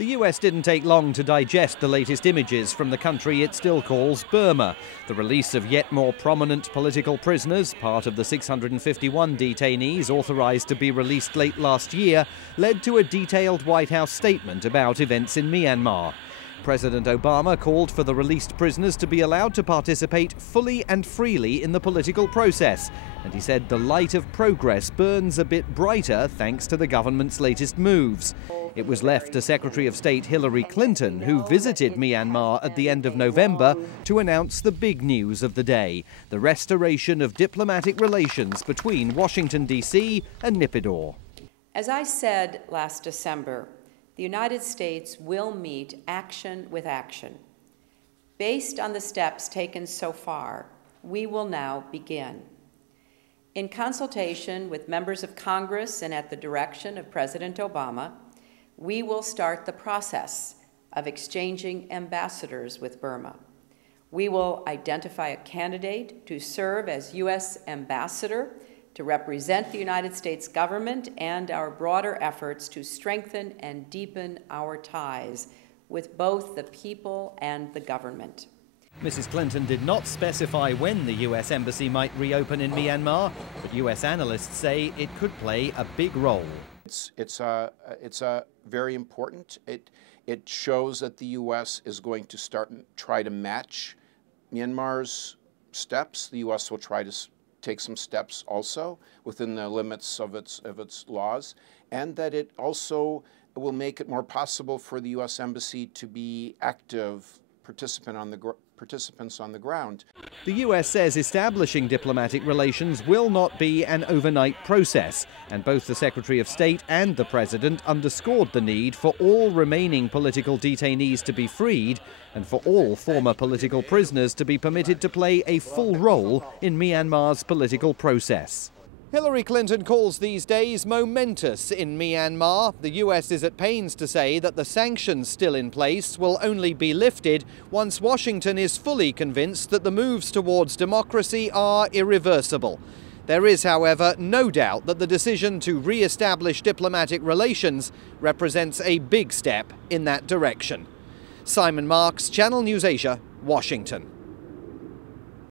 The US didn't take long to digest the latest images from the country it still calls Burma. The release of yet more prominent political prisoners, part of the 651 detainees authorized to be released late last year, led to a detailed White House statement about events in Myanmar. President Obama called for the released prisoners to be allowed to participate fully and freely in the political process, and he said the light of progress burns a bit brighter thanks to the government's latest moves. It was left to Secretary of State Hillary Clinton, who visited Myanmar at the end of November, to announce the big news of the day: the restoration of diplomatic relations between Washington, D.C. and Naypyidaw. As I said last December, the United States will meet action with action. Based on the steps taken so far, we will now begin. In consultation with members of Congress and at the direction of President Obama, we will start the process of exchanging ambassadors with Burma. We will identify a candidate to serve as U.S. ambassador to represent the United States government and our broader efforts to strengthen and deepen our ties with both the people and the government. Mrs. Clinton did not specify when the U.S. embassy might reopen in Myanmar, but U.S. analysts say it could play a big role. It's very important. It shows that the U.S. is going to try to match Myanmar's steps. The U.S. will try to take some steps also within the limits of its laws, and that it also will make it more possible for the U.S. Embassy to be active participants on the ground. The U.S. says establishing diplomatic relations will not be an overnight process, and both the Secretary of State and the President underscored the need for all remaining political detainees to be freed and for all former political prisoners to be permitted to play a full role in Myanmar's political process. Hillary Clinton calls these days momentous in Myanmar. The US is at pains to say that the sanctions still in place will only be lifted once Washington is fully convinced that the moves towards democracy are irreversible. There is, however, no doubt that the decision to re-establish diplomatic relations represents a big step in that direction. Simon Marks, Channel News Asia, Washington.